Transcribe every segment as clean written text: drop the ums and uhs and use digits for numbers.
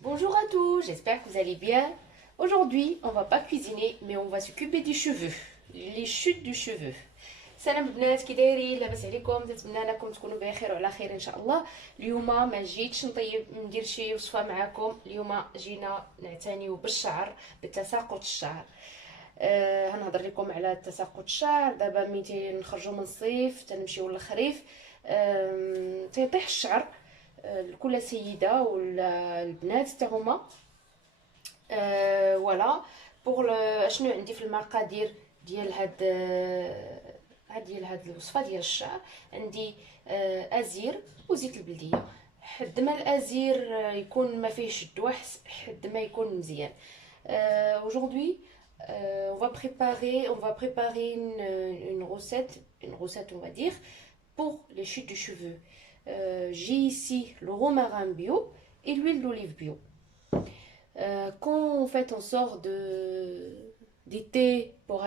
Bonjour à tous, j'espère que vous allez bien. Aujourd'hui, on va pas cuisiner, mais on va s'occuper des cheveux, les chutes du cheveu. سلام البنات، كي دايرين؟ لاباس عليكم؟ نتمنى انكم تكونوا بخير وعلى خير ان شاء الله. اليوم ما جيتش ندير شي وصفه معكم. اليوم جينا نعتنيو بالشعر، بتساقط الشعر. هنهضر لكم على تساقط الشعر. دابا ملي نخرجوا من الصيف تنمشيو للخريف، تيطيح الشعر لكل سيده ولا البنات حتى هما. فوالا. شنو عندي في المقادير ديال هاد الوصفه ديال الشعر؟ عندي ازير وزيت البلديه. حد ما الازير يكون ما فيهش الدواء، حد ما يكون مزيان. Aujourd'hui, on va préparer une recette, on va dire, pour les chutes de cheveux. J'ai ici le romarin bio et l'huile d'olive bio. Quand en fait on sort d'été pour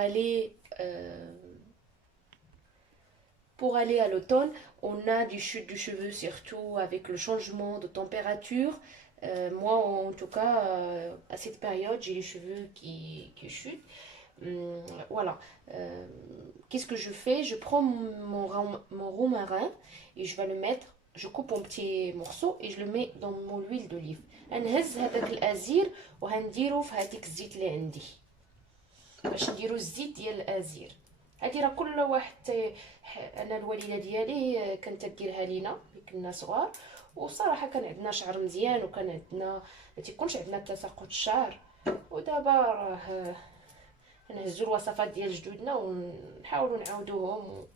aller à l'automne, on a des chutes de cheveux, surtout avec le changement de température. Moi, en tout cas, à cette période, j'ai les cheveux qui chutent. Voilà. Qu'est-ce que je fais? Je prends mon romarin et je vais le mettre, je coupe en petits morceaux et je le mets dans mon huile d'olive. غنهز هذاك الازير وغنديرو في هذيك الزيت اللي عندي باش نديرو الزيت ديال الازير. هادي راه كل واحد انا الوالده ديالي كانت تديرها لينا ملي كنا صغار، وصراحه كان عندنا شعر مزيان وكان عندنا ما تيكونش عندنا تساقط الشعر. ودابا راه نهزو الوصفات ديال جدودنا ونحاولوا نعاودوهم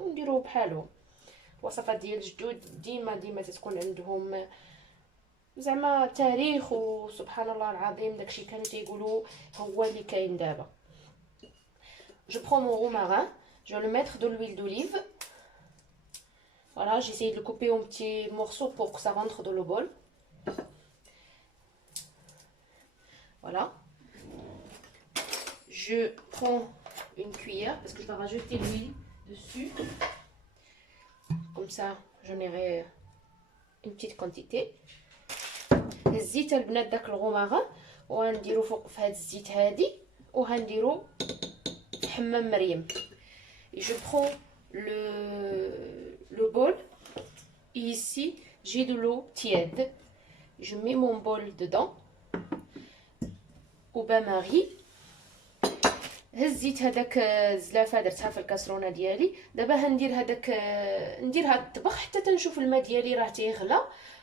ونديرو بحالهم. الوصفات ديال الجدود ديما تتكون عندهم زعما تاريخ، وسبحان الله العظيم داكشي كانوا تيقولوا هو اللي كاين دابا. Je prends mon romarin, je vais le mettre de l'huile d'olive. Voilà, j'essaie de le couper en petits morceaux pour que ça rentre dans le bol. Voilà. Je prends une cuillère parce que je vais rajouter l'huile dessus. Comme ça, j'en aurai une petite quantité. الزيت البنات داك الغوماغا وغنديرو فوق في هاد الزيت هادي وغنديرو حمام مريم. Je prends le bol et ici j'ai de l'eau tiède. Je mets mon bol dedans وبان ماري. هزيت هذاك الزلافه درتها في الكاسرونه ديالي. دابا هندير ندير هاد الطبخ حتى تنشوف الماء ديالي راه تيغلى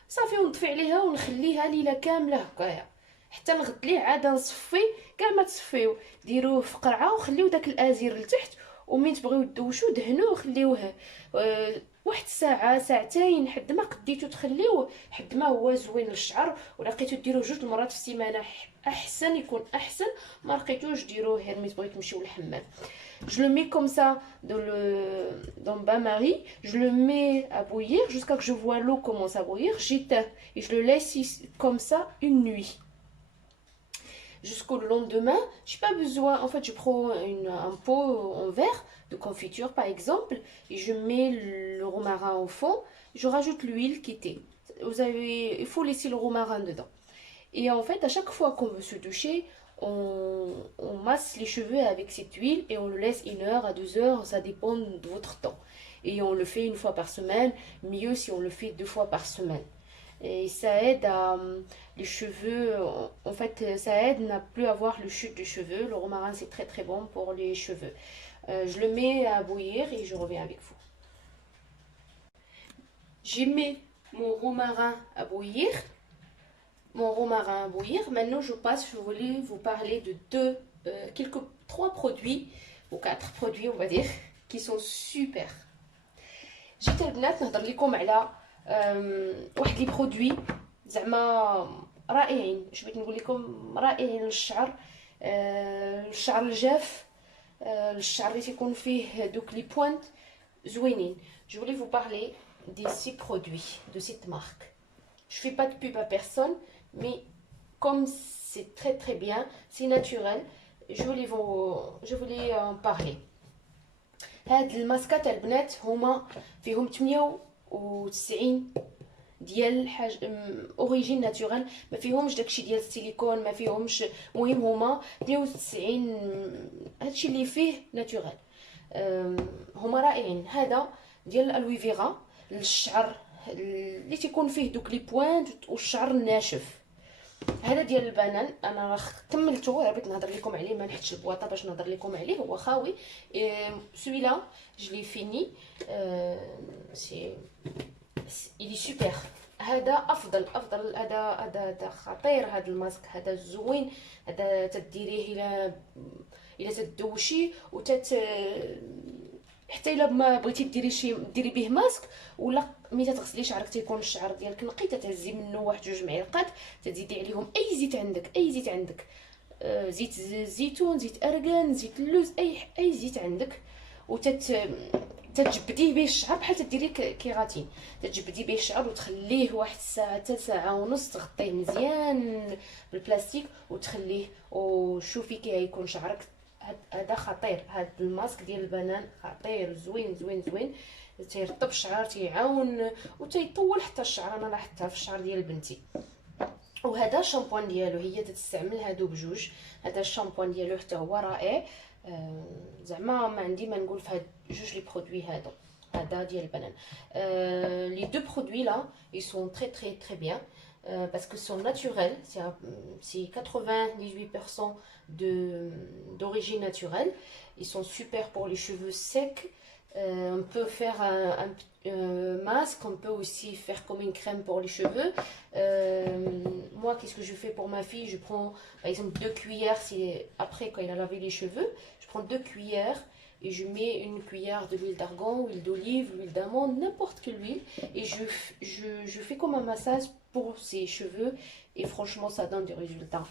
صافي، ونطفي عليها ونخليها ليله كامله هكايا حتى الغد ليه عاد نصفي. كاع ما تصفيو ديروه في قرعه وخليو داك الازير لتحت، ومين تبغيو تدوشو دهنوه وخليوه واحد الساعه ساعتين حد ما قديتو تخليوه حد ما هو زوين للشعر. ولقيتو ديروه 2 مرات في السيمانه احسن، يكون احسن. ما لقيتوش ديروه غير ملي تبغيو تمشيو للحمام. Je le mets comme ça dans le bain-marie. Je le mets à bouillir jusqu'à ce que je vois l'eau commence à bouillir. J'éteins et je le laisse comme ça une nuit. Jusqu'au lendemain, j'ai pas besoin. En fait, je prends un pot en verre de confiture par exemple et je mets le romarin au fond. Je rajoute l'huile qui était. Il faut laisser le romarin dedans. Et en fait, à chaque fois qu'on veut se doucher, on masse les cheveux avec cette huile et on le laisse 1 heure à 2 heures, ça dépend de votre temps. Et on le fait 1 fois par semaine, mieux si on le fait 2 fois par semaine. Et ça aide à les cheveux, en fait, ça aide à ne plus avoir le chute de cheveux. Le romarin, c'est très très bon pour les cheveux. Je le mets à bouillir et je reviens avec vous. J'ai mis mon romarin à bouillir. Maintenant, je voulais vous parler de trois produits, ou 4 produits, on va dire, qui sont super. جيت البنات نهضر لكم على واحد لي برودوي زعما رائعين. بغيت نقول لكم رائعين للشعر، الشعر الجاف، الشعر اللي تيكون فيه دوك لي بوينت زوينين. Je voulais vous parler de ces produits, de cette marque. Je fais pas de pub à personne, mais comme c'est très très bien, c'est naturel, je voulais en parler. هاد الماسكات البنات هما فيهم 98 ديال حاجه اوريجين ناتورال، ما فيهمش داكشي ديال السيليكون، ما فيهمش. المهم هما 92 هادشي اللي فيه ناتورال. هما رائعين. هذا ديال الالوي فيرا للشعر اللي تيكون فيه دوك لي بوينت والشعر الناشف. هذا ديال البنان انا راه كملته، غير بغيت نهضر لكم عليه، ما نحتش البواطه باش نهضر لكم عليه، هو خاوي. سويلا جو لي فيني. سي il est super. هذا افضل هذا خطير. هذا الماسك هذا زوين. هذا تديريه الى تدوشي حتى الا ما بغيتي ديري به ماسك، ولا ملي تغسلي شعرك تيكون الشعر ديالك نقي، تهزي منه واحد جوج معالق، تزيدي عليهم اي زيت عندك، زيت الزيتون، زيت ارغان، زيت اللوز، اي زيت عندك، تجبديه به الشعر بحال تديري كيراتين. تجبدي به الشعر وتخليه واحد الساعه حتى ساعه ونص، تغطيه مزيان بالبلاستيك وتخليه، وشوفي كي غيكون شعرك. هذا خطير. هذا الماسك ديال البنان خطير، زوين. تيرطب الشعر، تيعاون وتيطول حتى الشعر. انا لاحظتها في الشعر ديال بنتي. وهذا الشامبوان ديالو، هي تستعمل هادو بجوج. هذا الشامبوان ديالو حتى هو رائع. زعما ما عندي ما نقول في هاد جوج لي برودوي هادو. هذا ديال البنان. لي دو برودوي لا ils sont très bien parce que sont naturels. C'est 98% d'origine naturelle. Ils sont super pour les cheveux secs. On peut faire un masque, on peut aussi faire comme une crème pour les cheveux. Moi, qu'est-ce que je fais pour ma fille? Je prends par exemple 2 cuillères, après quand il a lavé les cheveux, je prends 2 cuillères et je mets une cuillère de l'huile d'argan, huile d'olive, huile d'amande, n'importe quelle huile, et je fais comme un massage pour ses cheveux, et franchement ça donne des résultats.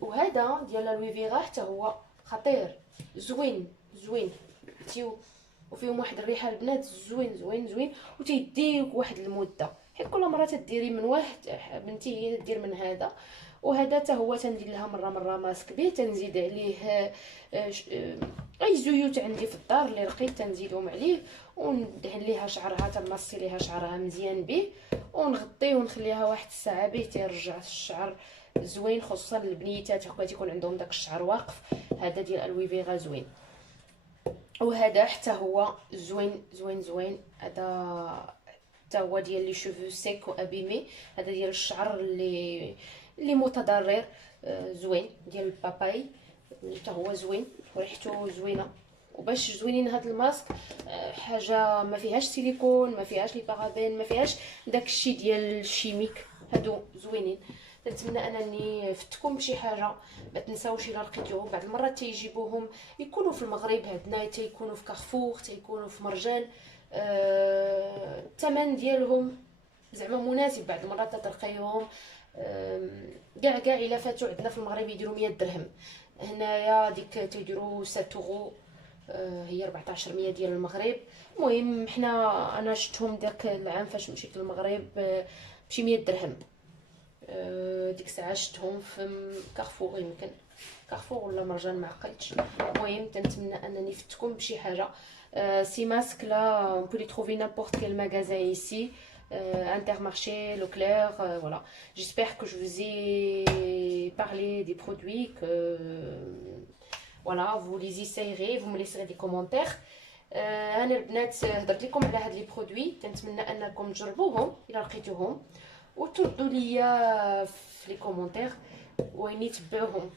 وهذا ديال الالوي فيرا حتى هو خطير، زوين وفيهم واحد الريحه البنات زوين وتيديك واحد المده، حيت كل مره تديري من واحد. بنتي هي تدير من هذا، وهذا حتى هو تندير لها مره ماسك به، تنزيد عليه اي زيوت عندي في الدار اللي لقيت تنزيدهم عليه، وندهن ليها شعرها، تنمصي ليها شعرها مزيان به، ونغطيه ونخليها واحد الساعه به، تيرجع الشعر زوين، خصوصا البنيتات هكا تيكون عندهم داك الشعر واقف. هذا ديال الوي فيغا زوين. وهذا حتى هو زوين. هذا حتى هو ديال لي شوفو سيك وابيمي. هذا ديال الشعر اللي متضرر، زوين، ديال الباباي حتى هو زوين وريحته زوينه. وباش زوينين هذا الماسك، حاجه ما فيهاش سيليكون، ما فيهاش لي بارابين، ما فيهاش داك الشيء ديال الشيميك. هادو زوينين. نتمنى انني فتكم بشي حاجه. ما تنساوش الا لقيتوهم، بعض المرات تيجيبوهم يكونوا في المغرب عندنا، تيكونوا في كارفور، تيكونوا في مرجان. الثمن ديالهم زعما مناسب. بعض المرات تلقايهم كاع الا فاتوا عندنا في المغرب يديروا 100 درهم، هنايا ديك تيديروا 7 اورو، هي 1400 ديال المغرب. المهم انا شفتهم داك العام فاش مشيت للمغرب بشي 100 درهم. ديك الساعه شفتهم في كارفور، يمكن كارفور ولا مرجان، ما عقلتش. المهم تنتمنى انني فتكم بشي حاجه. سي ماسك لا on peut les trouver n'importe quel magasin ici, Intermarché, Leclerc, voilà. J'espère que je vous ai parlé des produits, que voilà, vous les essayerez, vous me laisserez des commentaires. انا البنات هضرت لكم على هاد لي برودوي، تنتمنى انكم تجربوهم الى لقيتوهم، وتردوا ليا في لي كومونتير وين يتبعوهم.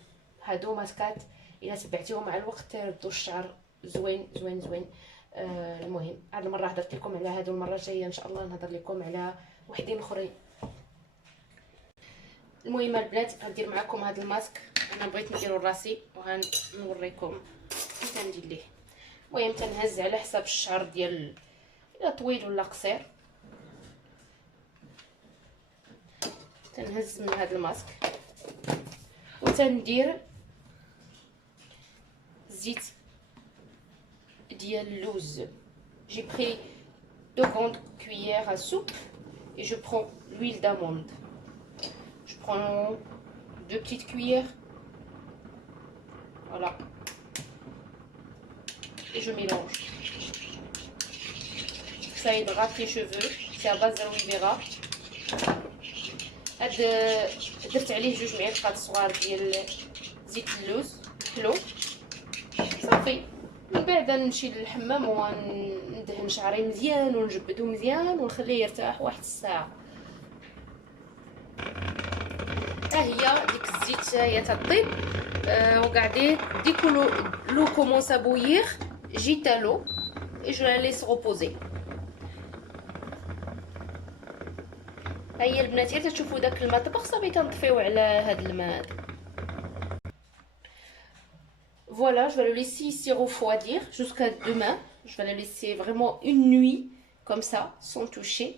هادو ماسكات الى تبعتيهم مع الوقت يردوا الشعر زوين. المهم هاد المره هضرت لكم على هادو، المره الجايه ان شاء الله نهضر لكم على وحدين اخرين. المهم البنات غندير معكم هاد الماسك، انا بغيت نديرو لراسي وغنوريكم كيف ندير ليه. المهم تنهز على حساب الشعر ديال الا طويل ولا قصير، تنهز من هذا الماسك وتندير زيت ديال اللوز. J'ai pris 2 grandes cuillères à soupe et je prends l'huile d'amande. Je prends 2 petites cuillères, voilà, et je mélange. Ça hydrate les cheveux, درتها باز الوي فيغا. هاد درت عليه 2 معالق صغار ديال زيت اللوز حلو صافي. من بعد نمشي للحمام وندهن شعري مزيان ونجبدو مزيان ونخليه يرتاح واحد الساعه. ها هي ديك الزيت هي تطيب وقاعدين ديكو لو كومونس ا بويير جيت لو et je la laisse reposer. هيا البنات غير تشوفوا داك المطبخ صافي تنطفيو على هاد الماء. Voilà, je vais le laisser ici refroidir jusqu'à demain. Je vais le laisser vraiment une nuit comme ça, sans toucher.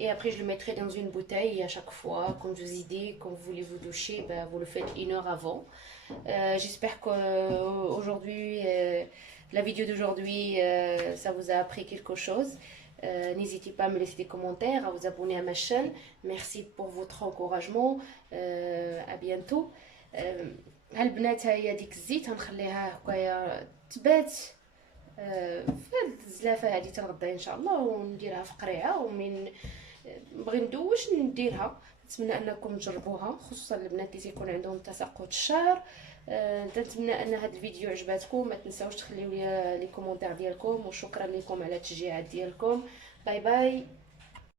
Et après, je le mettrai dans une bouteille. Et à chaque fois, comme je vous ai dit, quand vous voulez vous doucher, ben, vous le faites 1 heure avant. J'espère qu'aujourd'hui, la vidéo d'aujourd'hui, ça vous a appris quelque chose. N'hésitez pas à me laisser des commentaires, à vous abonner à ma chaîne. Merci pour votre encouragement. À bientôt. هالبنات هي ديك الزيت غنخليها هكايا تبات في هاد الزلافه هادي تنغدا ان شاء الله، ونديرها في قريعه ومن نبغي ندوش نديرها. نتمنى انكم تجربوها خصوصا البنات اللي تيكون عندهم تساقط الشعر. نتمنى ان هذا الفيديو عجباتكم. ما تنساوش تخليو لي كومونتير ديالكم، وشكرا لكم على التشجيعات ديالكم. باي باي.